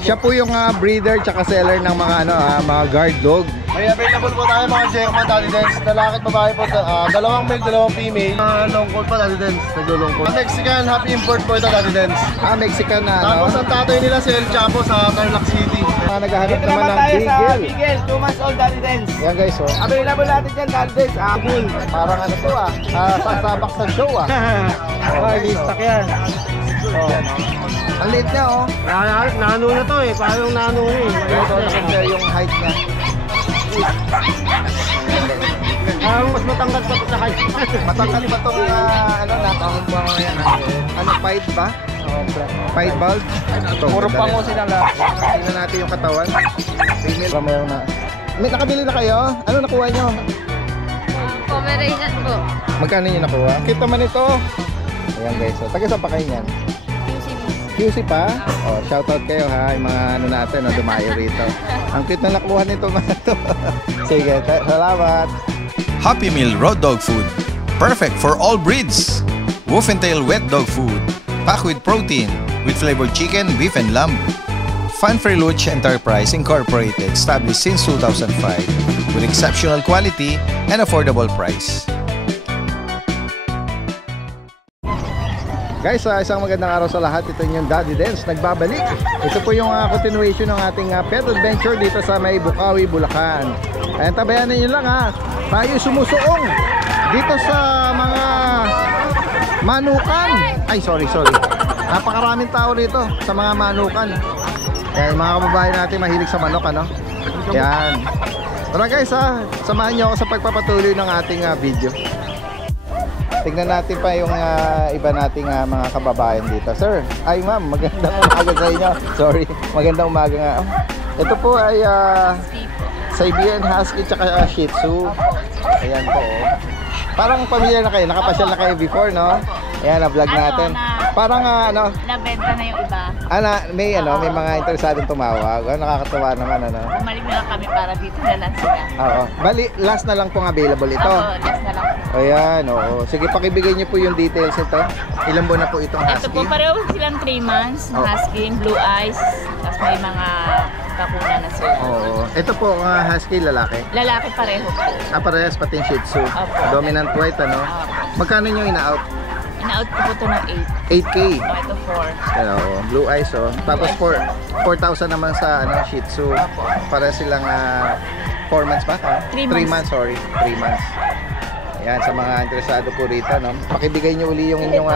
Siya po yung breeder tsaka seller ng mga mga guard dog. May available po tayo mga German Daddy Dance. Lalaki at babae po. Dalawang male, dalawang female. Long coat pa Daddy Dance. Naglulong Mexican happy import po ito Daddy Dance. Mexican na Tapos ang tatay nila si El Chapo sa Tarlac City. Naghahanap naman ng Beagle. Beagle. 2 months old Daddy Dance. Yan guys, oh. Available natin dyan Daddy Dance. Bull. Parang ano to sasabak sa show Listak yan. Ang liit niya, oh. Nano na to eh. Parang nano eh. Ito na yung height niya. Mas matanggal pa sa height. Matangkad pa tong ano, fight ba? Fight bulb? Ito, Puro pango sila lahat. tingnan natin yung katawan. Female. May nakabili na kayo? Ano nakuha nyo? Pomeranian po. Magkano yung nakuha? Cute naman ito. Ayan guys, so taga saan pa kayo yan? QC pa? Oh, shoutout kayo ha, yung mga ano natin na dumayo rito. Ang cute na nakuha nito mga to. Sige, salamat. Happy Meal Raw Dog Food. Perfect for all breeds. Wolf and Tail Wet Dog Food. Packed with protein, with flavored chicken, beef, and lamb. Fun Freluch Enterprise Incorporated, established since 2005, with exceptional quality and affordable price. Guys, isang magandang araw sa lahat. Ito yung Daddy Dance nagbabalik. Ito po yung continuation ng ating pet adventure dito sa may Bukawi, Bulacan. Ayan, tabayanan nyo lang ha. Tayo sumusuong dito sa mga manukan. Ay, sorry. Napakaraming tao dito sa mga manukan. Ayan, mga kababayan natin mahilig sa manok, ano? Ayan. Tara guys ha, samahan nyo ako sa pagpapatuloy ng ating video. Tingnan natin pa yung iba nating mga kababayan dito. Sir, ay ma'am, magandang umaga sa inyo. Sorry, magandang umaga nga. Ito po ay Siberian Husky tsaka Shih Tzu. Ayan po, oh. Parang pamilya na kayo, nakapasyal na kayo before, no? Ayan, na-vlog natin. Parang Nabenta na yung iba. may mga interesadong tumawag. Nakakatuwa naman, ano? Bumalik na lang kami para dito na lang sila. Oo. Bali, last na lang pong available ito. Oo, last na lang. Ayan, oo. Sige, pakibigay niyo po yung details nito. Ilan buwan na po itong Ito husky? po, pareho silang 3 months. Husky, blue eyes. Tapos may mga bakuna na sila. Oo. Ito po, husky lalaki. Lalaki pareho po. Parehas pati yung Shih Tzu. Opo. Dominant white, ano? Magkano nyo ina-out? Ina-out ko po ito ng 8K. 8. Ito 4. Ayan, oo. Blue eyes, oh. Tapos 4,000 naman sa Shih Tzu. Para silang 4 months ba? 3 3 months. months, sorry. 3 months. Ayan, sa mga interesado po rito, no? Pakibigay nyo uli yung inyong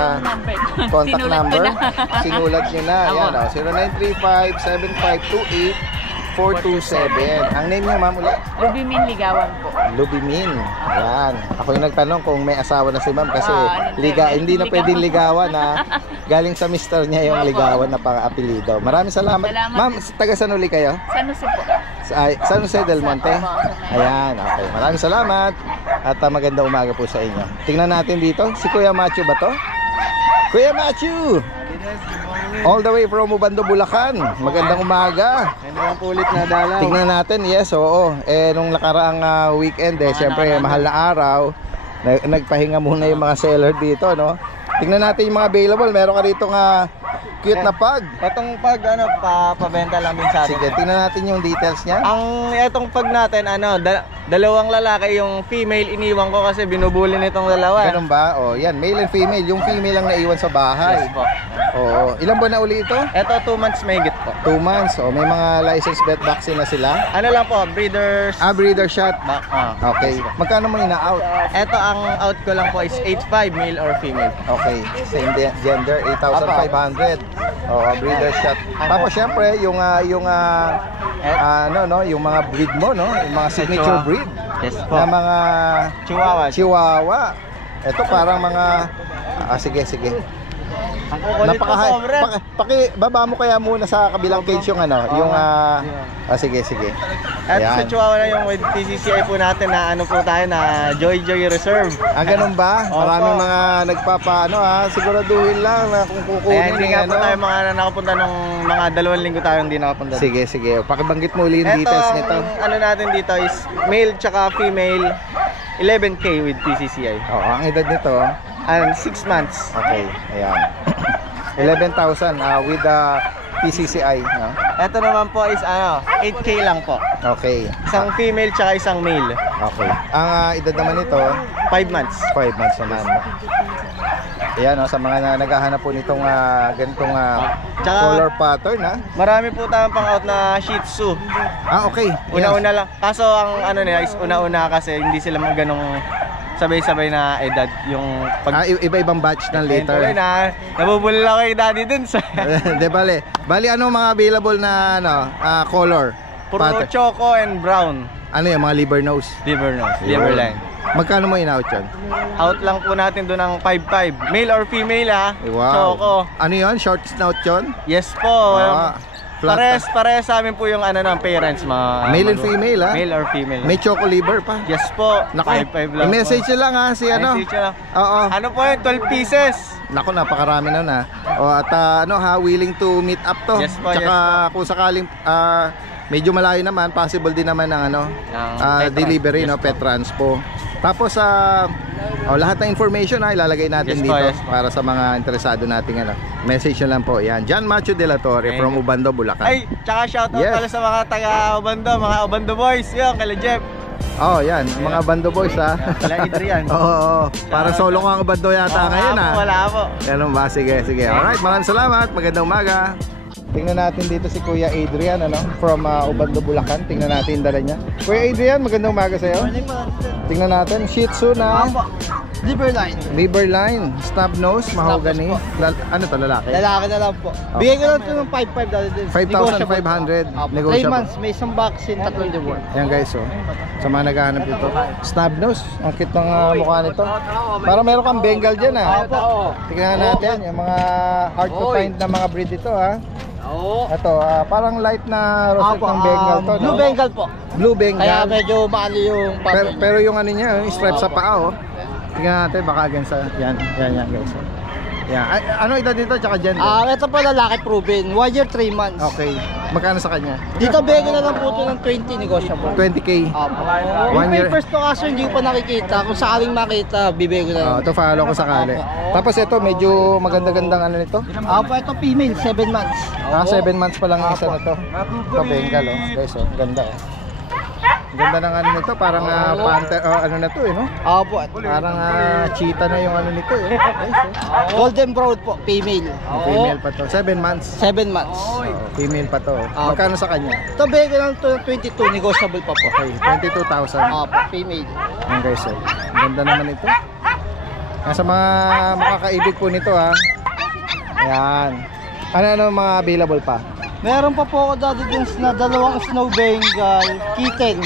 contact number. Sinulat nyo na. Ayan, oh. 0935-7528-427. Ang name niya, ma'am, ulit? Lubimin Ligawan po. Lubimin. Ayan. Ako yung nagtanong kung may asawa na si ma'am kasi hindi hindi na pwedeng ligawan na galing sa mister niya yung ligawan na pang-apelido. Maraming salamat. Ma'am, taga saan uli kayo? San Jose po. San Jose del Monte? Ayan, okay. Maraming salamat. At magandang umaga po sa inyo. Tingnan natin dito. Si Kuya Matthew ba to? Kuya Matthew! All the way from Ubando, Bulacan. Magandang umaga. Ang pulit na dalaw. Tingnan natin, yes, oo. Nung nakaraang weekend, siyempre mahal na araw, nagpahinga muna yung mga seller dito, no? Tingnan natin yung mga available. Meron ka rito cute na pug. Itong pag pabenta lang din sa atin. Sige, tingnan natin yung details niya. Itong pag natin dalawang lalaki, yung female iniwan ko kasi binubuli nitong dalawa. Ganun ba? Oh, yan, male and female. Yung female lang naiwan sa bahay. Yes po. Oo. Ilan buwan na uli ito? Ito 2 months mahigit po. 2 months. Oh, may mga licensed vet vaccine na sila. Ano lang po, breeders. Breeder shot. Okay. Yes po. Magkano mo ina-out? Ito ang out ko lang po is 8.5 male or female. Okay. Same gender, 8,500. Oo, breeder shot. Tapos syempre, yung yung mga breed mo, no? Yung mga signature breed. Yes po. Na mga Chihuahua. Ito parang mga sige. Ang kukulit po sobra. Baba mo kaya muna sa kabilang cage yung sige. At Ayan. sa Chihuahua na yung with TCCI po natin na po tayo na Joy Reserve. Ganun ba? Opo. Maraming mga siguraduhin lang na kung kukunin. Hindi nga po tayo mga nakapunta nung mga 2 linggo tayo hindi nakapunta. Sige. Pakibanggit mo ulit yung details nito. Ano natin dito is male tsaka female 11K with TCCI. Oo, ang edad nito. And 6 months. Okay, ayan. 11,000 with PCCI. No? Ito naman po is 8K lang po. Okay. Isang female tsaka isang male. Okay. Ang edad naman nito, 5 months. 5 months naman. Ayan, sa mga naghahanap po nitong ganitong Tsaka- color pattern, ha? Marami po tayong pang-out na Shih Tzu. Okay. Una-una lang. Kaso ang ano nila is una-una kasi hindi sila ganong sabay-sabay na edad yung Iba-ibang batch ng Tuloy litter. na, nabubulol ako kay Daddy dun sa De bale. Bali, ano mga available na color? puro Pattern? choco and brown. Ano yung mga liver nose? Liver nose, liver line. Magkano mo in-out yun? Out lang po natin doon ng 5-5. Male or female Wow. Choco. Ano yun? Short snout yun? Yes po. Flat. Pares sa amin po yung ng parents. Male and female, ha? Male or female. May choco liver pa. Yes po. Naku, 5-5 lang i-message nyo lang, ha? Si ano? Message lang. Oo. Ano po yun? 12 pieces. Naku, napakarami na na. At willing to meet up to. Yes po, Tsaka kung sakaling medyo malayo naman, possible din naman ng Pet delivery, trans. no, pet transpo. Tapos lahat ng information ilalagay natin Yes po, dito yes po. para sa mga interesado nating message nyo lang po. Yan, John Macho de la Torre Thank from you. Ubando, Bulacan. Ay, tsaka shoutout Yes. pala sa mga taga-Obando, mga Obando boys. Yun, kala Jeff. Oh, yan, mga Bando boys, ha. Kala Adrian. Oo, para solo ko ang Ubando yata ngayon, ha. Wala po. Ganun ba? Sige. Alright, maraming salamat. Magandang umaga. Tingnan natin dito si Kuya Adrian, from Ubando, Bulacan. Tingnan natin yung dala niya. Kuya Adrian, magandang umaga sa'yo. Tingnan natin, Shih Tzu na Liver line. liver line, snub nose, mahogany. Ano to, lalaki? Lalaki na lang po. Bigay ko lang ito ng 5,500 dali din. 5,500. 3 Negotiable. months, may isang vaccine, 3 reward. Ayan guys, sa mga naghahanap dito. Snub nose, ang cute ng mukha nito. Para meron kang Bengal dyan, ha. Tingnan natin, yung mga hard to find na mga breed ito, ha. Ito, parang light na rosette ng Bengal to, no? Blue Bengal po. Blue Bengal. Kaya medyo maano yung Pero yung ano niya, yung stripe sa paa, tingnan natin, baka again sa, yan guys. Yan. Ano edad dito, tsaka gender? ito po lalaki proven. 1 year, 3 months. Okay. Magkano sa kanya? Dito bigay na lang po ito ng 20 negotiable. 20K. Opo. 1 Yung year. papers to kaso hindi ko pa nakikita. Kung sakaling makita, bibigay ko na lang. Ito follow ko sakali. Tapos ito, medyo maganda-gandang ano nito. Opo, ito female, 7 months. 7 months pa lang yung isa na to. Ito, Bengal, guys, ganda, Ganda ng ano nito, parang panther, ano na to, no? Opo. Parang cheetah na yung ano nito, guys, Golden Brown po, female. Female pa to, 7 months. 7 months. Female pa to. Magkano sa kanya? Ito bigay ko lang ito ng 22, negotiable pa po. Okay, 22,000. Opo, female. Yan guys, ganda naman ito. Yan, sa mga makakaibig po nito, Yan. Ano mga available pa? Meron pa po ako dati din na dalawang snow Bengal, kitten.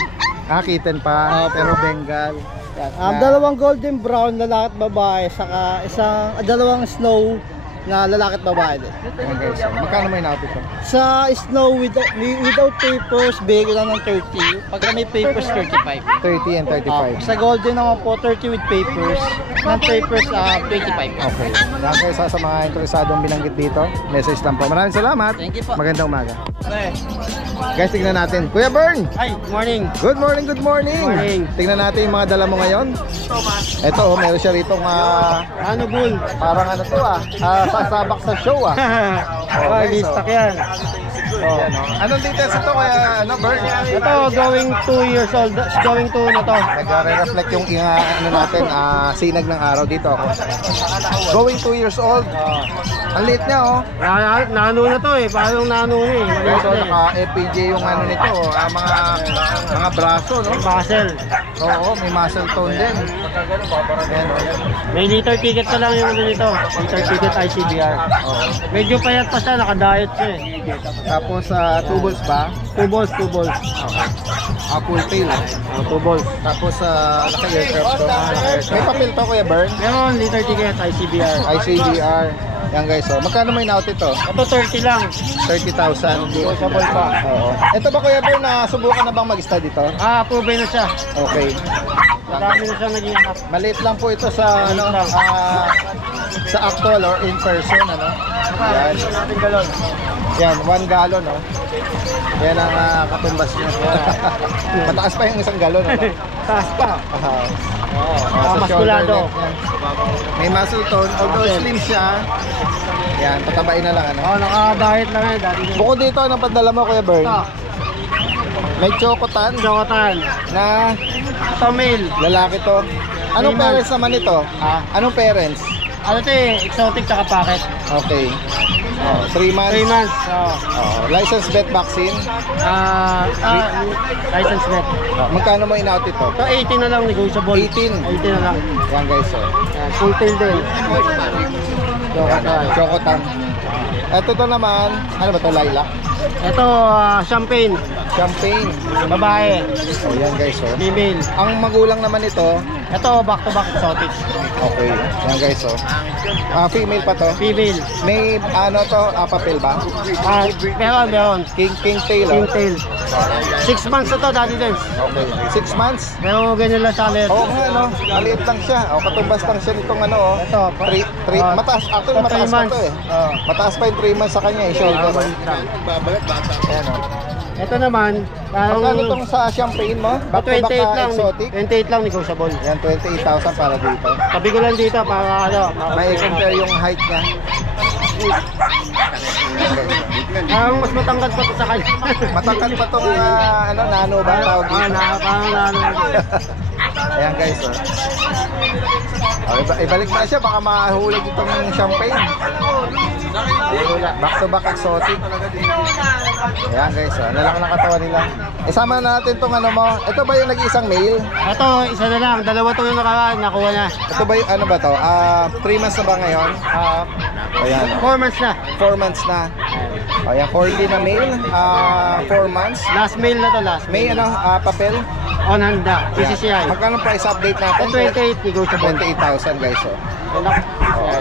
Kitten pa, pero Bengal. Yan. Dalawang golden brown, lalaki at babae, saka dalawang snow na lalaki at babae din. Yan guys, magkano may natin ito? Sa snow without papers, bigay ko lang ng 30. Pagka may papers, 35. 30 and 35. Sa golden naman po, 30 with papers. Ng papers, 25. Okay. Yan guys, sa mga interesadong binanggit dito, message lang po. Maraming salamat. Thank you po. Magandang umaga. Guys, tignan natin. Kuya Bern! Hi, morning. Good morning, good morning! Morning. Tignan natin yung mga dala mo ngayon. Ito, meron siya rito Ano, bull? parang ano to sasabak sa show Okay, listak yan. Anong details ito kaya Bern? Ito, going 2 years old. Going 2 na to. Nagre-reflect yung natin, sinag ng araw dito ako. Going 2 years old. Ang liit niya Nano na to Parang nano na Ito, naka-FPJ yung ano nito, mga braso, no? Muscle. Oo, may muscle tone din. Ayan, May liter ticket pa lang yung ano nito. Liter ticket ICBR. Medyo payat pa siya, naka-diet siya Tapos, 2 balls ba? 2 balls, 2 balls. Full tail. 2 balls. Tapos, naka-aircraft to. May papel to, Kuya Bern? Meron, liter ticket ICBR. ICDR. Yan guys, magkano may naut ito? Ito 30 lang. 30,000. Negotiable pa. Oo. Ito ba Kuya Bern, subukan na bang mag-ista dito? Approve na siya. Okay. Marami na siya naging anak. Maliit lang po ito sa sa actual or in person, Yan. Yan, 1 gallon, Yan ang katumbas niya. Mataas pa yung 1 gallon, Taas pa. Oo. Maskulado. May muscle tone, although slim siya. Yan, patabain na lang ano. Oh, naka-diet lang yan dati. Bukod dito, anong padala mo Kuya Bern? Ito, May chocotan Jokotan. na Ito, male. lalaki to. Anong 3 months. parents naman ito? Ha? Anong parents? Ano ito eh, exotic tsaka packet. Okay. 3 months. 3 months. License vet vaccine. License vet. Magkano mo in-out ito? Ito 18 na lang, negotiable. 18. 18 na lang. Yan guys, oh. Yan, full tail din. Jokotan. Chocotan. Ito to naman, ano ba to, lilac? Ito, champagne. Champagne. Babae. Oh, yan guys, oh. Female. Ang magulang naman ito, Ito, back-to-back exotic. okay. Yan guys, oh. Female pa to. Female. May ano to, papel ba? Meron. King tail, oh. King tail. 6 months na to, dati din. Okay. 6 months? Pero ganyan lang siya ulit. Oo nga, no? Maliit lang siya. O, katumbas lang siya nitong ano, oh. Ito, Mataas. Actually, ito, 3 mataas pa months. to eh. Mataas pa yung 3 months sa kanya, eh. Shoulder. Ayan, oh. Ito naman, Magkano itong sa champagne mo? Back to back 28 lang. exotic? 28 lang negotiable. Yan, 28,000 para dito. Tabi ko lang dito para ano. May compare yung height niya. Ang mas matangkad pa to sa kanya. Matangkad pa itong ano, nano ba tawag dito? Parang nano. Ayan guys, oh. Ibalik mo na siya, baka mahulog itong champagne. Back to back exotic. Ayan guys, oh. Ano lang ang katawan nila. Isama na natin itong ano mo. Ito ba yung nag-iisang male? Ito, isa na lang. Dalawa to yung nakuha na. Ito ba yung ano ba to? 3 months na ba ngayon? Ayan. 4 months na. 4 months na. Ayan, 40 na male. 4 months. Last mail na to, last. May ano, papel? On hand na. PCCI. Magkano price update natin? 28 negotiable. 28,000 guys, oh. Oh,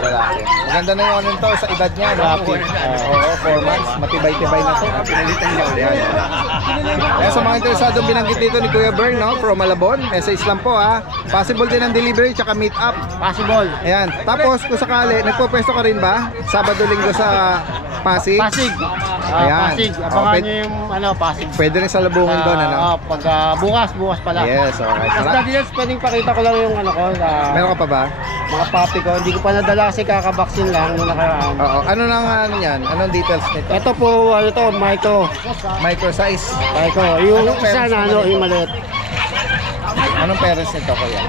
lalaki. Maganda na yung ano nito sa edad niya, no? Oo, 4 months. Matibay-tibay na to. Pinalitan niya. Ayan. Kaya sa mga interesadong binanggit dito ni Kuya Bern, no? From Malabon, message lang po, ha. Possible din ang delivery tsaka meet up. Possible. Ayan. Tapos, kung sakali, nagpo-pwesto ka rin ba? Sabado, linggo sa Pasig? Pasig. Ayan. Pasig. Abangan nyo yung ano, Pasig. Pwede rin sa Labungan doon, ano? Pag bukas pala. Yes, alright. Tapos dati yan, pwedeng pakita ko lang yung ano ko, Meron ka pa ba? mga papi ko. Hindi ko pa nadala kasi kakabaksin lang nung nakaraan. Oo. Ano nang ano yan? Anong details nito? Ito po, ano to, micro. Micro size. Micro. Yung Anong isa parents na ano, naman yung maliit. Anong parents nito, Kuya?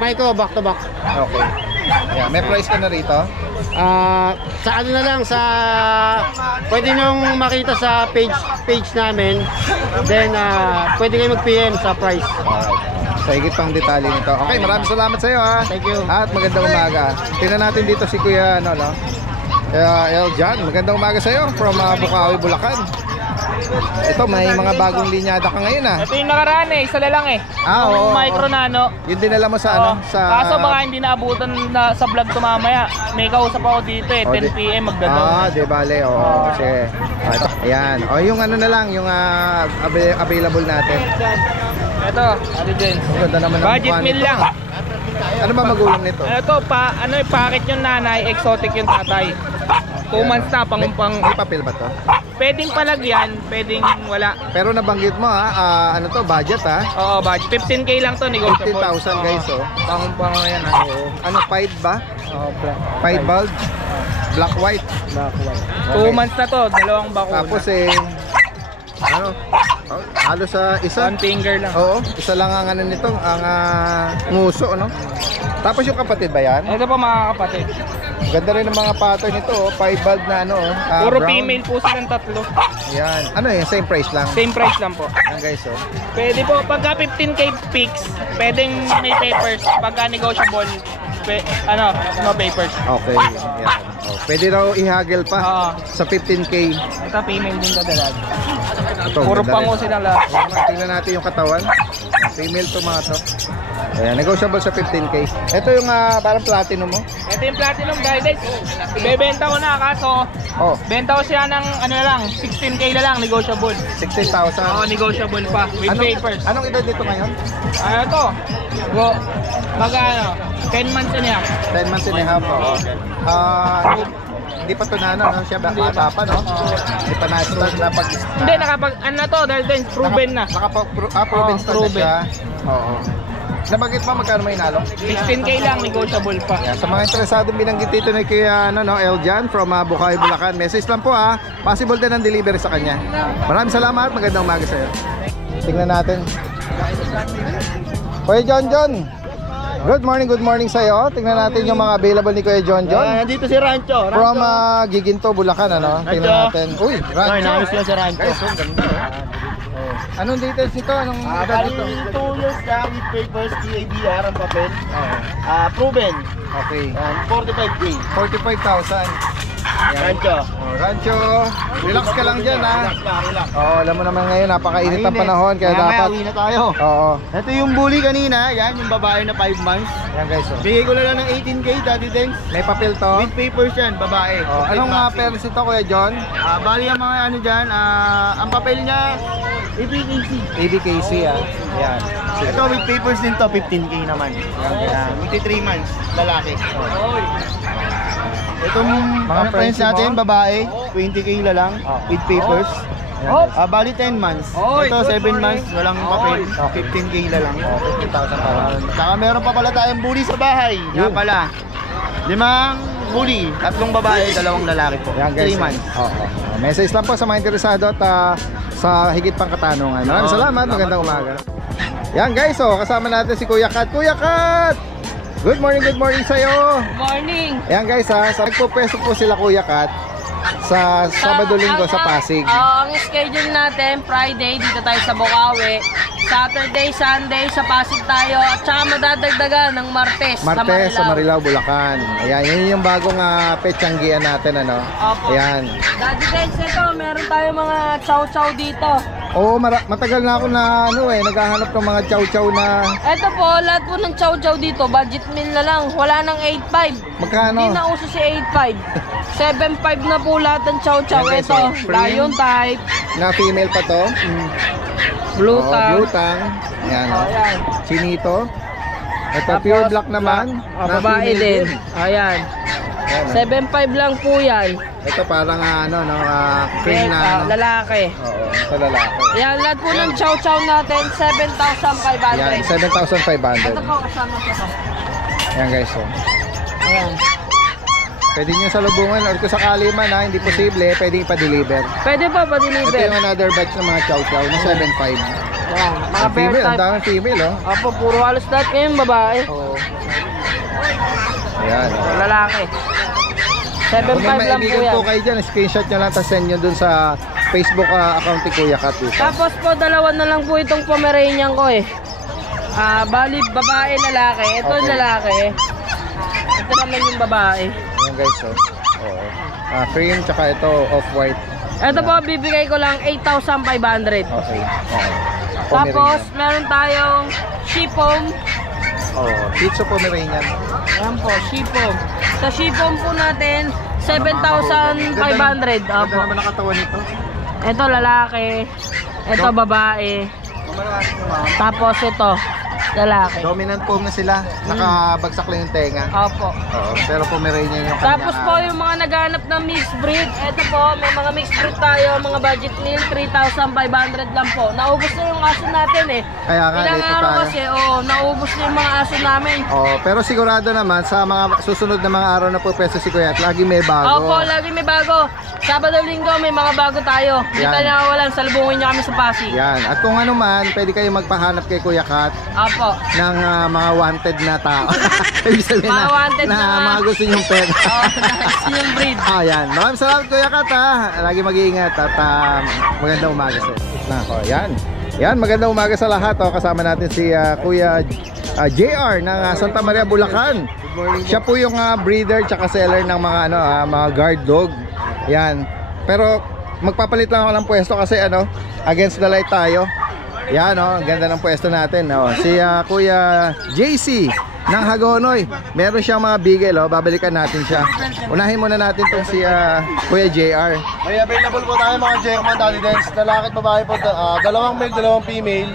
Micro, back to back. Okay. Yeah, may price ka na rito? Sa ano na lang, sa pwede nyong makita sa page namin. Then, pwede kayo mag-PM sa price. Alright. Sa higit pang detalye nito. Okay, maraming salamat sa iyo, ha. Thank you. At magandang umaga. Tingnan natin dito si Kuya ano, no? Eljan, magandang umaga sa iyo from Bukawi, Bulacan. Ito, may mga bagong linyada ka ngayon, ha. Ito yung nakaraan eh, isa lang eh. Oo. Yung micro nano. Yun din alam mo sa ano, sa Kaso baka hindi naabutan na sa vlog to mamaya. May kausap ako dito eh, 10 PM magdadaw. di bale, kasi ayan. Yung ano na lang, yung available natin. Ito, ano din. Ang ganda naman ng Budget mukha meal nito. lang. Ano ba magulang nito? Ito, packet yung nanay, exotic yung tatay. 2 months na, May papel ba to? pwedeng palagyan, pwedeng wala. Pero nabanggit mo, ha, ano to, budget, ha? Oo, budget. 15K lang to, negotiable. 15,000 guys, oh. Pang yan ha. Oo. Ano, pied ba? Oh, Pied bulb? Black white? Black white. 2 months na to, dalawang bakuna. Tapos ano, halos sa isa. 1 finger lang. Oo, isa lang ang ano nito, ang nguso, no? Tapos yung kapatid ba yan? Ito pa mga kapatid. Ganda rin ng mga pattern nito, oh. Pied bulb na ano, Puro brown. female po silang tatlo. Yan. Ano yun, same price lang. Same price lang po. Yan guys, oh. Pwede po, pagka 15K fix, pwedeng may papers. Pagka negotiable, no papers. Okay, yan. Oh, pwede raw ihagel pa Oo. sa 15K. Ito female din kadalag. Ito, Puro ganda pango rin. silang lahat. Tingnan natin yung katawan. Female to mga to. Ayan, negotiable sa 15K. Ito yung parang platinum mo. Ito yung platinum guidance. Ibebenta ko na kaso, Oh, benta ko siya ng ano na lang, 16K na lang, negotiable. 16,000. Oo, negotiable pa, with papers. Anong edad dito ngayon? Ano to? Go. Mag-ano, 10 months na niya. 10 months and a half. Oh. Hindi pa ito na ano, no? Siya bata pa, no? Hindi pa na-start na pag... Hindi, nakapag, ano na to, dahil din, proven na. Proven Oo, start na proven. siya. Oo. Nabanggit pa magkano may inalok? 16K lang, negotiable pa. Yan, sa mga interesado binanggit dito ni Kuya Eljan from Bukawi, Bulacan, message lang po ha. Possible din ang delivery sa kanya. Maraming salamat, magandang umaga sa'yo. Tingnan natin. Kuya John. Good morning sa'yo. Tingnan natin yung mga available ni Kuya John. Nandito si Rancho. From Giginto, Bulacan, ano? Tingnan natin. Uy, Rancho. Naayos lang si Rancho. Guys, ang ganda. Anong details nito? Anong edad Bali, nito? 2 years na with papers, PADR ang papel. Proven. Okay. 45K. 45,000. Rancho. Rancho, relax ka lang dyan ha. Relax. Oo, alam mo naman ngayon, napakainit ang panahon. Kaya dapat, uwi na tayo. oo. Ito yung bully kanina. Yan, yung babae na 5 months. Yan guys, oh. Bigay ko na lang ng 18K, Daddy Dens. May papel to. With papers yan, babae. Oh, anong mga pairs ito, Kuya John? Bali ang mga ano dyan, ang papel niya, ABKC. ABKC ah. Yan. Ito with papers din to, 15K naman. Yan, 23 months, lalaki. Itong Mga mga friends friends mo? natin, babae, 20K na lang, with papers. Bali 10 months. Ito 7 months, walang papel, 15K na lang. 50,000 pa. Saka meron pa pala tayong bully sa bahay. Yan pala. 5 bully, 3 babae, 2 lalaki po. Yan guys. 3 months. Oo. Message lang po sa mga interesado at sa higit pang katanungan. Maraming salamat, magandang umaga. Yan guys, oh, kasama natin si Kuya Kat. Kuya Kat! Good morning sa'yo. Morning! Ayan guys ha, nagpo-pwesto po sila Kuya Kat sa Sabado-Linggo sa Pasig. Ang schedule natin, Friday dito tayo sa Bukawi. Saturday, Sunday sa Pasig tayo. At saka madadagdagan ng Martes Martes sa Marilao, Bulacan. Ayan, yun yung bagong petsanggian natin ano. Opo. Ayan. Daddy guys, ito, meron tayo mga chow-chow dito. Oo, matagal na ako na naghahanap ng mga chow-chow na Ito po, lahat po ng chow-chow dito, budget meal na lang. Wala nang 8.5. magkano? Hindi na uso si 8.5. 7.5 na po lahat ng chow-chow. Yan, Ito, guys, so, lion type, Na female pa to. blue Oo, type. blue tang. Ayan. Oh, yan. Chinito. Ito Tapos, pure black naman. Na babae female din. Ayan. Ayan, 7.5 lang po yan. ito parang cream na Lalaki. Oo, ito lalaki. Yan, lahat po ng chow-chow natin, 7,500. Yan, 7,500. Ito po, kasama ko to. Ayan guys, so. Ayan. Pwede nyo sa lubungan or kung sakali man hindi posible, pwedeng ipa-deliver. Pwede po, Ito pa-deliver. yung another batch ng mga chow-chow na 7.5. Ayan, mga bear Female, ang type. daming female oh. Apo, puro halos lahat ngayon babae. Oo. Ayan. So, lalaki. Kung 7.5 may lang po maibigan yan. po kayo dyan, screenshot nyo lang, tapos send nyo dun sa Facebook account ni Kuya Kat. Tapos po, dalawa na lang po itong Pomeranian ko eh. Bali, babae, lalaki. Ito yung Okay. lalaki. Ito naman yung babae. Ayan guys, oh. Oo. Cream, tsaka ito off-white. Ito po, bibigay ko lang 8,500. Okay. Oo. Tapos, Pomeranian. meron tayong Shih-Pom. Oo. Pizza Pomeranian. Ayan po, Shih-Pom. Sa Shih-Pom po natin, 7,500. Ganda Opo. naman nakatawan nito. Ito lalaki. Ito babae. Tapos ito, lalaki. Dominant foam na sila. Nakabagsak lang yung tenga. Opo. Oo. Pero Pomeranian yung kanya. Tapos po yung mga naghahanap ng mixed breed, ito po, may mga mixed breed tayo, mga budget meal, 3,500 lang po. Naubos na yung aso natin eh. Kaya nga, Ilang dito araw tayo. kasi, naubos na yung mga aso namin. Oo, pero sigurado naman sa mga susunod na mga araw na po pwesto si Kuya at lagi may bago. Opo, lagi may bago. Sabado, Linggo, may mga bago tayo. Hindi Yan. tayo nakawalan, salubungin niyo kami sa Pasig. Yan. At kung ano man, pwede kayo magpahanap kay Kuya Kat Opo. ng mga wanted na tao. Ibig sabihin Mga wanted na na- mga gusto nyong pera. Nice yung breed. Yan. Maraming salamat Kuya Kat ha. Lagi mag-iingat at magandang umaga sa yan. Yan, magandang umaga sa lahat. Kasama natin si Kuya JR ng Santa Maria, Bulacan. Siya po yung breeder tsaka seller ng mga mga guard dog. Yan. Pero magpapalit lang ako ng pwesto kasi against the light tayo. Yan ang ganda ng pwesto natin. Si Kuya JC ng Hagonoy. Meron siyang mga bigel, babalikan natin siya. Unahin muna natin tong si Kuya JR. May available po tayo mga Jayman Daddy Dens. Lalaki at babae po, dalawang male, dalawang female.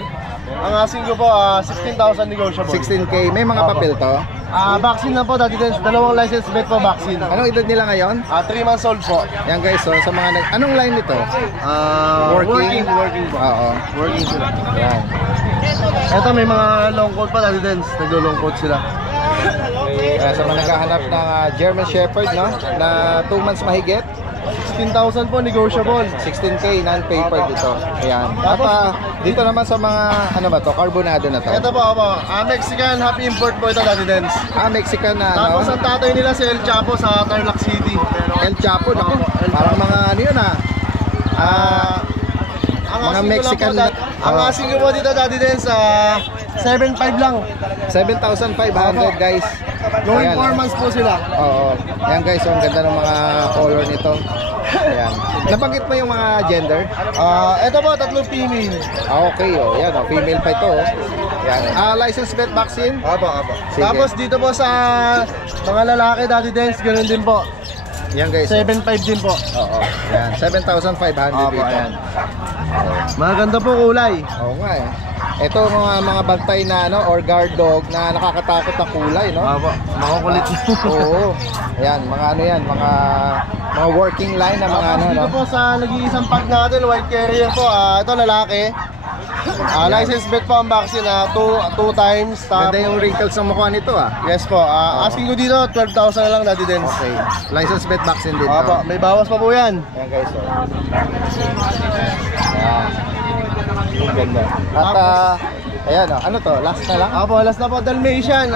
Ang asking ko po, 16,000 negotiable. 16K. May mga papel to. Vaccine lang po Daddy Dens, dalawang license vet po vaccine. Anong edad nila ngayon? 3 months old po. Yan guys, so sa mga anong line nito? Working po. Oo. Working sila. Yan. Ito may mga long coat pa, Daddy Dens. Naglo-long coat sila. Sa mga naghahanap ng German Shepherd, no? Na 2 months mahigit. 16,000 po, negotiable. 16K non-paper dito. Ayan. At dito naman sa mga, ano ba to? Carbonado na to. Ito po, Mexican happy import po ito, Daddy Dens. Mexican na, Tapos ano? ang tatay nila si El Chapo sa Tarlac City. El Chapo, no? Parang mga ano yun, mga Mexican na. Ang asking ko po dito, Daddy Dens, 7.5 lang. 7,500 guys. Going Ayan. 4 months po sila. Oo. Ayan guys, ang ganda ng mga color nito. Ayan. Nabanggit mo yung mga gender? Ito po, 3 female. Okay, oh. Yan, oh. Female pa ito, oh. Yan. License vet vaccine? Apo. Sige. Tapos dito po sa mga lalaki, Daddy Dens, ganun din po. Yan guys. 7.5 din po. Oo. Yan. 7,500 dito. ayan. Maganda po kulay. Oo nga eh. Ito mga bantay na ano or guard dog na nakakatakot na kulay, no? Apo, makukulit. Oo. Ayan, mga ano yan, mga working line na mga ano, Tapos dito no? po sa nag-iisang pack natin, white carrier po. Ito lalaki. License vet po ang vaccine na 2 times. Ganda yung wrinkles ng mukha nito, ah. Yes po. Asking ko dito 12,000 na lang, Daddy Dens. Okay. License vet vaccine dito. Apo, may bawas pa po yan. Ayan guys, oh. Ayan. Ang ganda. At ayan, oh. Ano to? Last na lang? Apo, last na po, Dalmatian.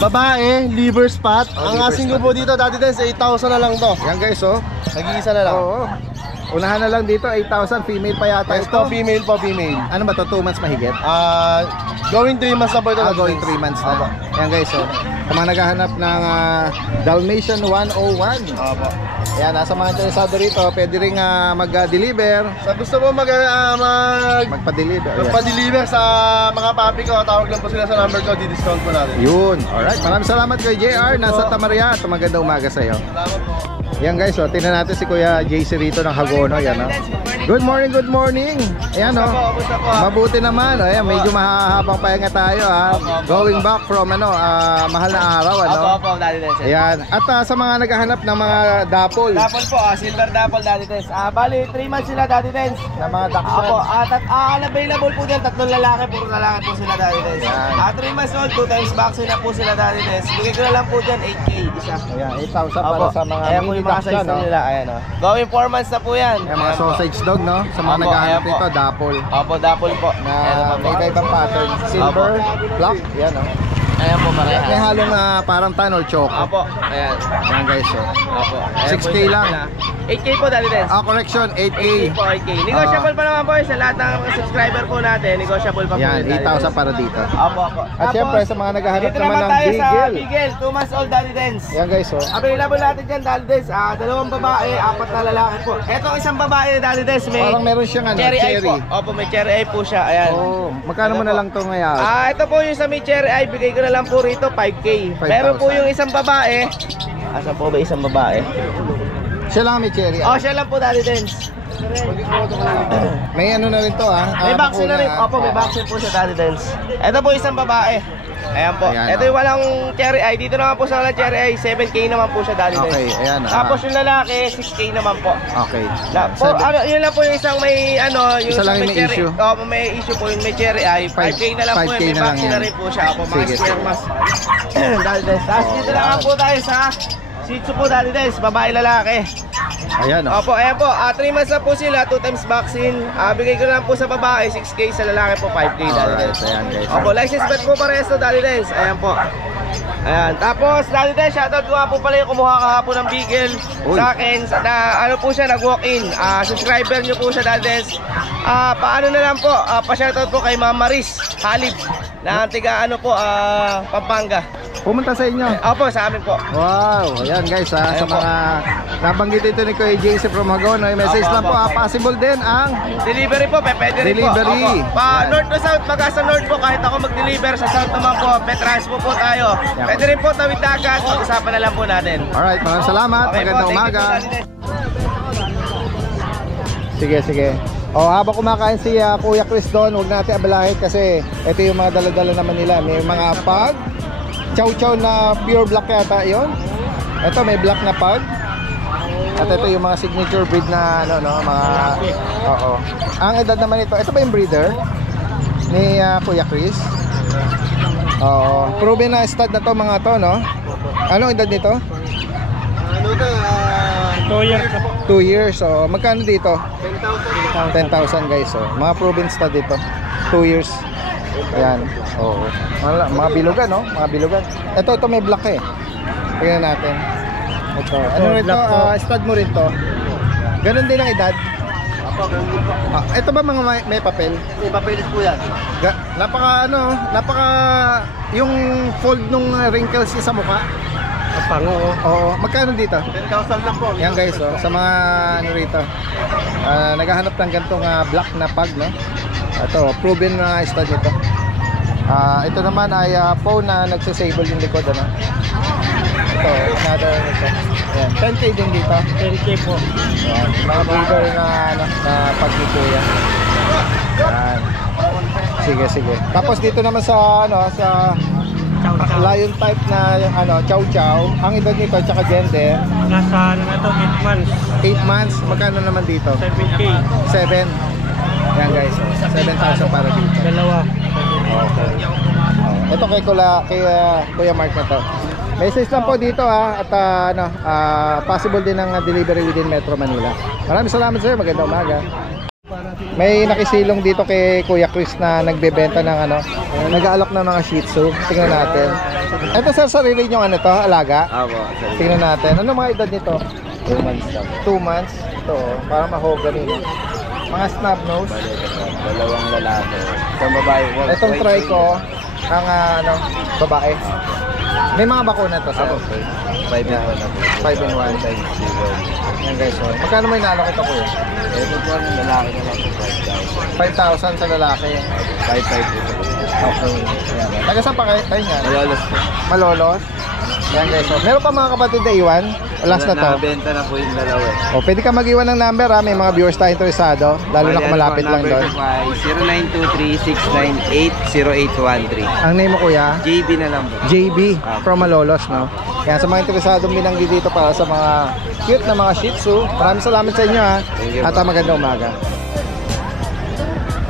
Babae, liver spot. Ang liver asking ko spot. po dito, Daddy Dens, 8,000 na lang to. Ayan guys, oh. Nag-iisa na lang. Oo. Unahan na lang dito, 8,000. Female pa yata Ito, ito. female po, female. Ano ba to? 2 months mahigit? Going 3 months na po ito. Daddy Going Dens. 3 months Apo. na. Ayan guys, oh. Sa mga naghahanap ng Dalmatian 101. Apo. Ayan, nasa mga interesado rito, pwede rin mag-deliver. Sa gusto mo Magpa-deliver. Ayan. magpa-deliver sa mga papi ko, tawag lang po sila sa number ko, di-discount po natin. Yun. Alright. Maraming salamat kay JR. Nasa Tamaria. At magandang umaga sa iyo. Salamat po. Yan guys, oh, tingnan natin si Kuya JC rito ng Hagono. Yan, oh. Good morning, good morning. Ayan, oh. Kumusta po? Mabuti naman. Oh. Ayan, medyo mahahabang pahinga tayo, ha. Going back from mahal na araw, ano. Opo, Daddy Dens. Ayan. At sa mga naghahanap ng mga dapol, Dapol po, silver dapol, Daddy Dens. Bali, 3 months sila, Daddy Dens. na mga dachshund. Apo, available po din, 3 lalaki, puro lalaki po sila, Daddy Dens. Yan. 3 months old, 2 times vaccine na po sila, Daddy Dens. Bigay ko na lang po dyan, 8K isa. Ayan, 8,000 para sa mga ayan po mini yung mga size dachshund, no? nila, ayan o. Going 4 months na po yan. Ayan, mga sausage dog, no? Sa mga Opo, naghahanap ayan po. nito, dapol. Opo, dapol po. Na Ayan po. may iba-ibang pattern. Silver, black, yan, oh. Ayan po, May parehas. halong parang tan or choco. Opo, ayan. Yan guys, oh. Opo. Ayan 6K po yung lang. nila. 8K po, Daddy Dens. Correction, 8K. 8K po, 8K. Negotiable pa naman po sa lahat ng mga subscriber po natin. Negotiable pa po Yan, yun, Daddy 8,000 Dens. para dito. Opo, opo. At syempre, sa mga naghahanap dito naman naman ng tayo sa Beagle. Beagle, 2 months old, Daddy Dens. Yan guys, oh. Available natin dyan, Daddy Dens. 2 babae, 4 na lalaki po. Eto isang babae, Daddy Dens. May Parang meron siyang ano, cherry eye po. cherry. Opo, may cherry eye po siya. Ayan. Oh, magkano mo na lang to ngayon? Ito po yung sa may cherry eye, bigay ko na lang po rito 5K. 5,000. Pero po yung isang babae, asan po ba isang babae? Siya lang may cherry. Oh, siya lang po, Daddy Dens. May ano na rin to, ah. May vaccine na rin. bakuna, ah. Opo, may vaccine po siya, Daddy Dens. Ito po isang babae. Ayan po. Ayan, Ito yung walang cherry eye. Dito naman po sa walang cherry eye, 7K naman po siya, Daddy Dens. Okay, ayan, Tapos yung lalaki, 6K naman po. Okay. Po, yun lang po yung isang may yung Isa lang isang yung may cherry. issue. Opo, may issue po yung may cherry eye. 5K na lang po 5K yun. May na lang vaccine na yan. rin po siya. Opo, mga Sige. square mask. Daddy Dens. Tapos dito naman po tayo sa Shih Tzu po, Daddy Dens. Babae lalaki. Ayan, oh. Opo, ayan po. 3 months na po sila, 2 times vaccine. Bigay ko na lang po sa babae, 6K, sa lalaki po, 5K, Daddy Alright, Dens. ayan guys. Opo, license bet po parehas to, Daddy Dens. Ayan po. Ayan. Tapos, Daddy Dens, shoutout ko nga po pala yung kumuha kahapon ng Beagle Uy. sa akin. Na, ano po siya, nag-walk-in. Subscriber nyo po siya, Daddy Dens. Paano na lang po, pa-shoutout po kay Ma'am Maris Halib na tiga ano po, Pampanga. Pumunta sa inyo. Opo, sa amin po. Wow, ayan guys, ha. Sa Ayan po. mga nabanggit ito ni Kuya JC from Hagono, may message Opo, lang po, opo. possible din ang Delivery po, pwede rin Delivery. po. Opo. Yan. North to South, pagka sa North po, kahit ako mag-deliver, sa South naman po, Petraspo po tayo. Yan. Pwede rin po tawid dagat, pag-usapan na lang po natin. Alright, maraming salamat. Okay po, Magandang thank you umaga. po, Daddy Dens. Sige, sige. O, habang kumakain si Kuya Chris doon, huwag natin abalahin kasi ito yung mga dala-dala naman nila. May mga pug, chow-chow na pure black yata yun. Ito, may black na pug. At ito yung mga signature breed na ano, no, mga... Oo. Ang edad naman ito, ito ba yung breeder? ni Kuya Chris. Oo, proven na stud na to mga to, no? Anong edad nito? 2 years na po. 2 years. So, magkano dito? 10,000 guys. So, mga proven stud dito. 2 years. Ayan. Oo. Mga bilugan, no? Mga bilugan. Ito may black eh. Tingnan natin. Ito. Ano rin to? Stud mo rin to. Ganon din ang edad. Ito ba mga may papel? May papeles po yan. Napaka yung fold nung wrinkles sa mukha. Pango. Oo. Magkano dito? 10,000 lang po. Yan guys, sa mga ano rito. Naghahanap ng gantong black na pug, no? Ito, proven na stud ito. Ito naman ay phone na nagsasable yung likod, ano? Ito, another ito. Ayan, 10k din dito. 10K po. Ayan, mga breeder na ano, na pagkukuya. Ayan. Sige. Tapos dito naman sa ano, sa lion type na ano, chow chow. Ang edad nito tsaka gender, Nasa ano na to, 8 months. 8 months. Magkano naman dito? 7K. 7. Yan guys, 7,000 para dito. Dalawa. Okay. Ito kay Kuya Mark na to. Message lang po dito at possible din ang delivery within Metro Manila. Maraming salamat sir, magandang umaga. May nakisilong dito kay Kuya Chris na nagbebenta ng ano, nag-aalok ng mga Shih Tzu. Tingnan natin. Ito sir, sarili nyo ano to, alaga? Tingnan natin. Ano mga edad nito? 2 months lang. 2 months. Ito, parang mahogany. No? Mga snub nose. Dalawang lalaki. Isang babae. Itong try ko, ang ano, babae. May mga bakuna to sir. 5 in 1 na po. 5 in 1. Times 0. Yan guys, so. Magkano may naalok ito kuya? Ito po ang lalaki na lang po 5,000 sa lalaki. 5,500 po. Okay. Yan. Taga saan pa kayo nga? Malolos po. Malolos. Yan guys, so. Meron pa mga kapatid na iwan? O last na to? Nabenta na po yung dalawa. O, pwede ka mag-iwan ng number ha. May mga viewers tayo interesado. Lalo na kung malapit lang doon. 0923-698-0813. Ang name mo kuya? JB na lang po. JB from Malolos, no? Yan, sa mga interesadong binanggit dito para sa mga cute na mga Shih Tzu. Maraming salamat sa inyo ha. Thank you, At magandang umaga.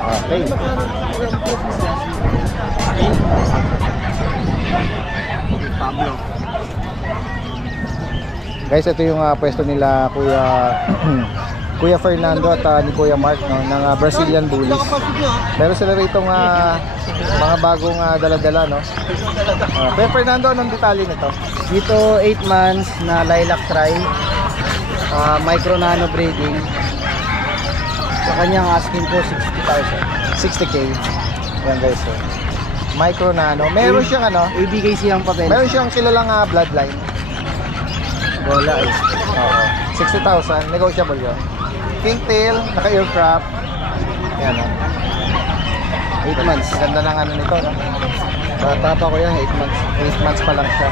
Okay. Pablo. Guys, ito yung pwesto nila Kuya Fernando at ni Kuya Mark, no, ng Brazilian Bullies. Meron sila rito mga bagong dala-dala, no? Kuya Fernando, anong detalye nito? Dito 8 months na lilac tri. Micro nano breeding. Sa kanyang asking po 60,000. 60k. Yan guys, so. Micro nano. Meron siyang ano? ABKC ang papel. Meron siyang kilalang bloodline. Bola eh. Oo. 60,000, negotiable yun. Kingtail, naka-aircraft. Yan, no? 8 months. Ganda ng ano nito, no? Bata pa ko yan, 8 months. 8 months pa lang siya.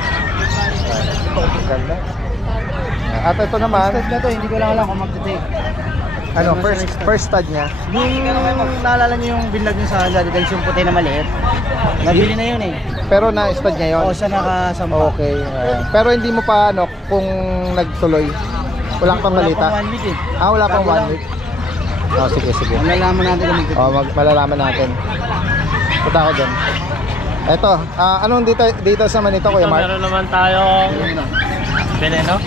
Yan. Ganda. At ito naman, Stud na to, hindi ko lang alam kung mag-take. ano, first stud niya. Yung naalala niyo yung binlag niyo sa Daddy Guys, yung puti na maliit. Nabili na yun eh. Pero na-stud niya yun. Oo, siya nakasampa. Okay. Pero hindi mo pa, ano, kung nagtuloy. Wala kang Wala balita. pang 1 week eh. Wala pang Bago 1 lang. week. Oh, sige. Malalaman natin kung mag-take. Malalaman natin. Punta ako dyan. Eto, anong dito sa man ito, Kuya Mark? Meron naman tayong Veneno.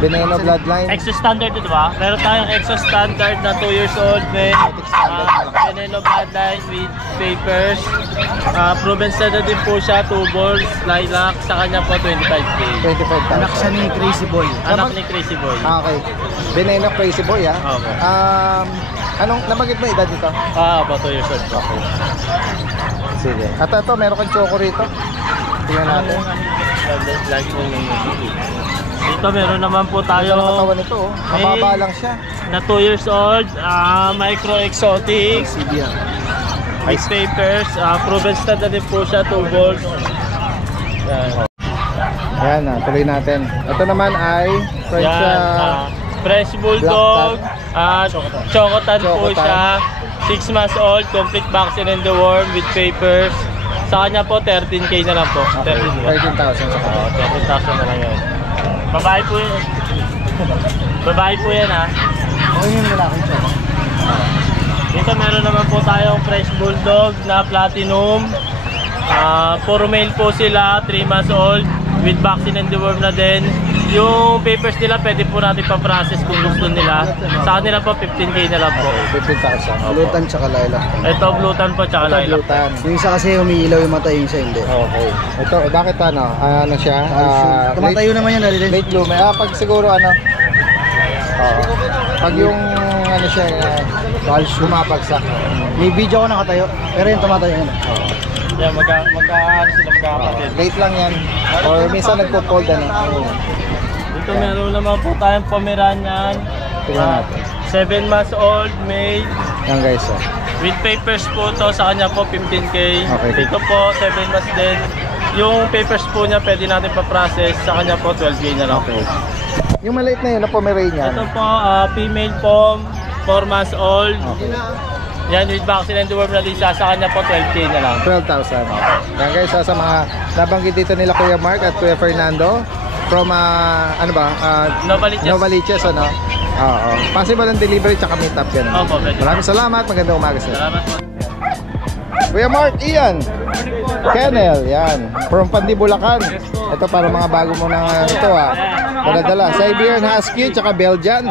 Veneno Bloodline. Exo standard ito ba? Meron tayong Exo standard na 2 years old med. Veneno bloodline with papers. Proven standard din po siya, 2 balls, lilac. Sa kanya po 25k. 25,000. Anak siya ni Crazy Boy. Anak ni Crazy Boy. Okay. Veneno Crazy Boy, ha? Okay. Anong nabanggit mo edad dito? About 2 years old po. Sige. At ito, meron kang choco rito. Tingnan natin. Dito meron naman po tayo Ang katawan nito, oh. Mababa lang siya. na 2 years old, micro exotic, with papers, proven standard din po siya, 2 balls. Ayan, tuloy natin. Ito naman ay French, Fresh Bulldog, Chocotan po Chocotan. siya, 6 months old, complete vaccine and the worm with papers. Sa kanya po 13k na lang po. 13,000 13,000 sa kanya. 13,000 na lang yun. Babae po yun. Babae po yan ha. Okay yung lalaki siya. Dito meron naman po tayong fresh bulldog na platinum. Puro male po sila, 3 months old, with vaccine and deworm na din. Yung papers nila pwede po natin pa-process kung gusto nila. Sa kanila po 15K na lang po. 15,000. Blutan tsaka lilac. Ito blutan po tsaka lilac. Blutan. Yung isa kasi umiilaw yung mata, yung isa hindi. Okay. Ito, bakit ano? Ano siya? Tumatayo naman yan, dali. Late bloomer. Pag siguro ano? Pag yung ano siya, bumabagsak. May video ko nakatayo, pero yung tumatayo yan. Yan, magkakapatid. Late lang yan. Or minsan nagpo-fold ano. Dito meron naman po tayong Pomeranian. Tingnan natin. 7 months old, male. Yan guys. With papers po to, sa kanya po 15K. Okay. Dito po 7 months din. Yung papers po niya pwede natin pa-process, sa kanya po 12K na lang. Okay. Yung maliit na yun, na Pomeranian. Ito po, female pom, 4 months old. Okay. Yan, with vaccine and deworm na din siya, sa kanya po 12K na lang. 12,000. Yan guys, sa mga nabanggit dito nila Kuya Mark at Kuya Fernando from ano ba? Novaliches. Novaliches, ano? Oo. Possible ang delivery tsaka meet up yan. Opo, pwede. Maraming salamat, magandang umaga sa inyo. Salamat po. Kuya Mark, Ian Kennel, yan from Pandi, Bulacan. Ito para mga bago mo na ito dala-dala, Siberian Husky tsaka Belgian.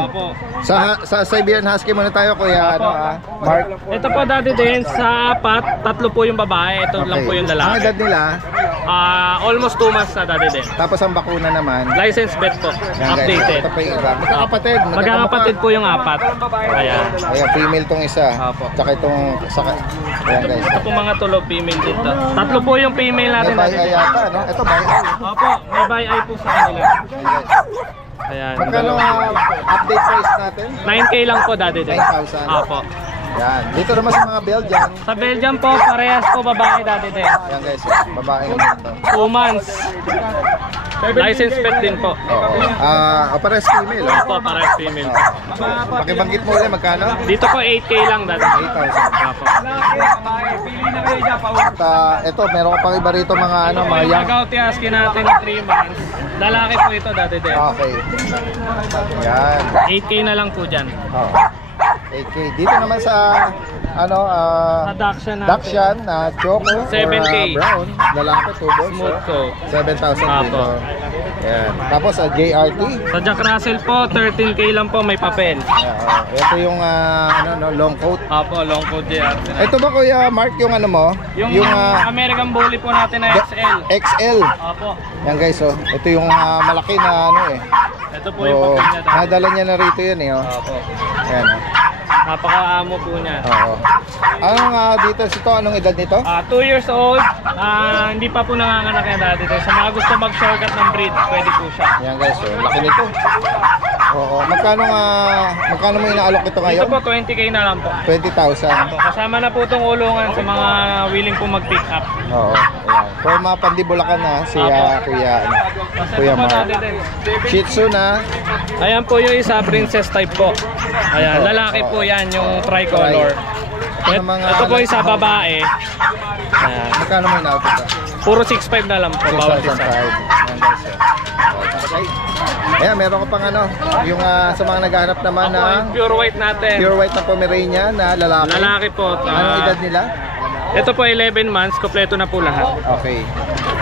Sa Siberian Husky muna tayo Kuya Mark. Ito po dati din sa apat, 3 po yung babae, ito lang po yung Ang lalaki. edad nila, Almost 2 months na dati din. tapos ang bakuna naman. License bet po, Yan, guys, updated. ito pa yung iba. Magkakapatid. Magkakapatid po yung 4. Ayan. Ayan, female tong isa. Apo. Tsaka itong ayan guys. Ito po mga tulog female dito. 3 po yung female natin May dati. bay yata, no? Ito bay. Opo, may buy eye po sa kanila. Ayan. Magkano update price natin? 9K lang po dati din. 9,000. Opo. Yan. Dito naman sa mga Belgian. Sa Belgium po, parehas po babae dati din. Ayan guys, babae naman ito. 2 months. License bet din po. Oo. Pares female. Oh. Opo, parehas female. Pakibanggit mo ulit, magkano? Dito po 8K lang dati. 8,000. Opo. At ito, meron ka pang iba rito mga ano, mga Yung young. Magauti husky natin na 3 months. Lalaki po ito dati din. Okay. Yan. 8K na lang po dyan. Oh. 8K. Dito naman sa ano, Sa Dakshan natin. Dakshan na Choco 7K. Brown, lalaki 2 balls. Smooth ko. 7,000 Apo. dito. Yan. Tapos JRT. Sa Jack Russell po, 13K lang po, may papel. Ito yung ano, no, long coat. Opo, long coat JR. Ito ba Kuya Mark yung ano mo? Yung, American Bully po natin na XL. XL. Opo. Yan guys, oh. Ito yung malaki na ano eh. Ito po yung papel niya dati. Nadala niya na rito yun eh, oh. Opo. Yan, oh. Napaka-amo po niya. Oo. Anong dito ito? Anong edad nito? 2 years old, hindi pa po nanganganak yan dati. Sa mga gusto mag-shortcut ng breed, pwede po siya. Yan guys, oh. Laki nito. Oo. Magkano mo inaalok ito ngayon? Ito po, 20K na lang po. 20,000. Kasama na po itong ulungan sa mga willing po mag-pick up. Oo. Ayan. From Pandi, Bulacan na si Kuya Ito po Mark. dati din. Shih Tzu na. Ayan po yung isa, princess type po. Ayan, lalaki po yan, yung tricolor. Ano mga Ito po isa, babae. Ayan. Magkano mo inaalok ito? Puro 6'5 na lang po, bawat 6,500. isa. Yan guys. Okay. Ayan, meron ka pang ano, yung sa mga naghahanap naman Ako ng yung pure white natin. pure white na Pomeranian na lalaki. Lalaki po. Anong edad nila? Ito po 11 months, kompleto na po lahat. Okay.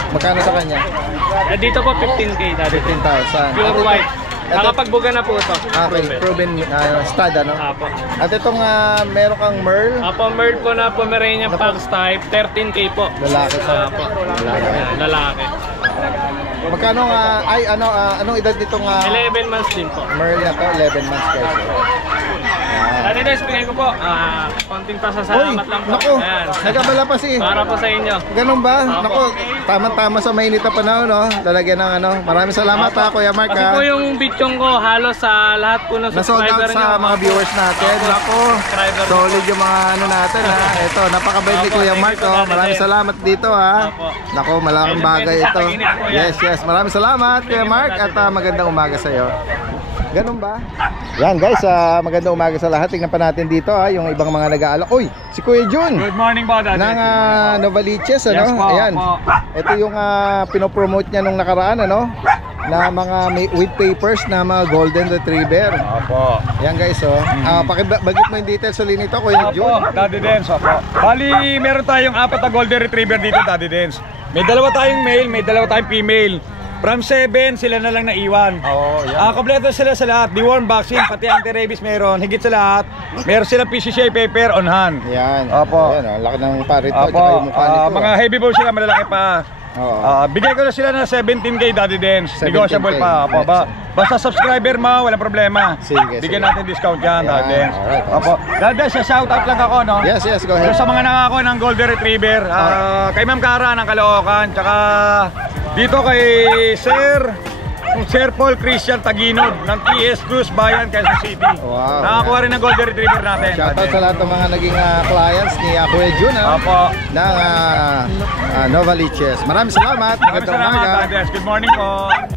Magkano sa kanya? Dito po 15K dati. 15,000. Pure white. Nakapagbuga na po ito. Okay, proven stud ano? Apo. At itong meron kang Merl, Apo, Merl po na Pomeranian Fox type, 13K po. lalaki to. Apo. Ayan, lalaki. Magkano anong edad nitong 11 months din po. Merl na to? 11 months guys. Dati guys, bigay ko po, konting Uy, pasasalamat lang po. naku, Ayan. nagabala pa si. Para po sa inyo. Ganun ba? Apo. Naku, tama-tama sa mainit na panahon, no? Lalagyan ng ano. Maraming salamat Kuya Mark Kasi po yung bidyong ko, halos sa lahat po ng Nasold out subscriber nyo. sa mga viewers natin. Naku, Subscriber nyo. solid yung mga ano natin ha. Ito, napakabait ni Apo, Kuya thank Mark. you po, Oh. Daddy. Maraming salamat dito ha. Apo. Naku, malaking bagay ito. Yes. Maraming salamat Kuya Mark at magandang umaga sa iyo. Ganun ba? Yan guys, magandang umaga sa lahat. Tingnan pa natin dito yung ibang mga nag-aalok. Uy, si Kuya Jun. Good morning po, Daddy. Ng Novaliches, ano? Yes po, Ayan. po. Ito yung pinopromote niya nung nakaraan, ano? na mga with papers na mga golden retriever. Opo. Yan guys, oh. Pakibagit mo yung details ulit nito, Kuya Jun. Opo, Daddy Dens, opo. Bali, meron tayong 4 na golden retriever dito, Daddy Dens. May 2 tayong male, may 2 tayong female. From 7, sila na lang naiwan. Oo, yan. Kompleto sila sa lahat. Deworm vaccine, pati anti-rabies meron. Higit sa lahat, meron sila PCCI paper on hand. Yan. Opo. Yan, oh. Laki ng parito, Opo. tsaka yung mukha nito. Mga heavy bone sila, malalaki pa. Oo. Bigay ko na sila ng 17K, Daddy Dens. 17K. Negotiable pa. Opo, basta subscriber mo, walang problema. Sige, Bigyan sige. natin discount yan, Yan, Daddy Dens. alright. Opo. Daddy Dens, shoutout lang ako, no? Yes, go So, ahead. sa mga nangako ng Golden Retriever, kay Ma'am Cara ng Caloocan, tsaka dito kay Sir Paul Christian Taginod ng TS Cruz Bayan, Quezon City. Wow. Nakakuha rin ng Golden Retriever natin. Shoutout sa lahat ng mga naging clients ni Kuya Jun, Opo. ng Nova Liches. Maraming salamat. Maraming Magandang salamat, umaga. Daddy Dens. Good morning po.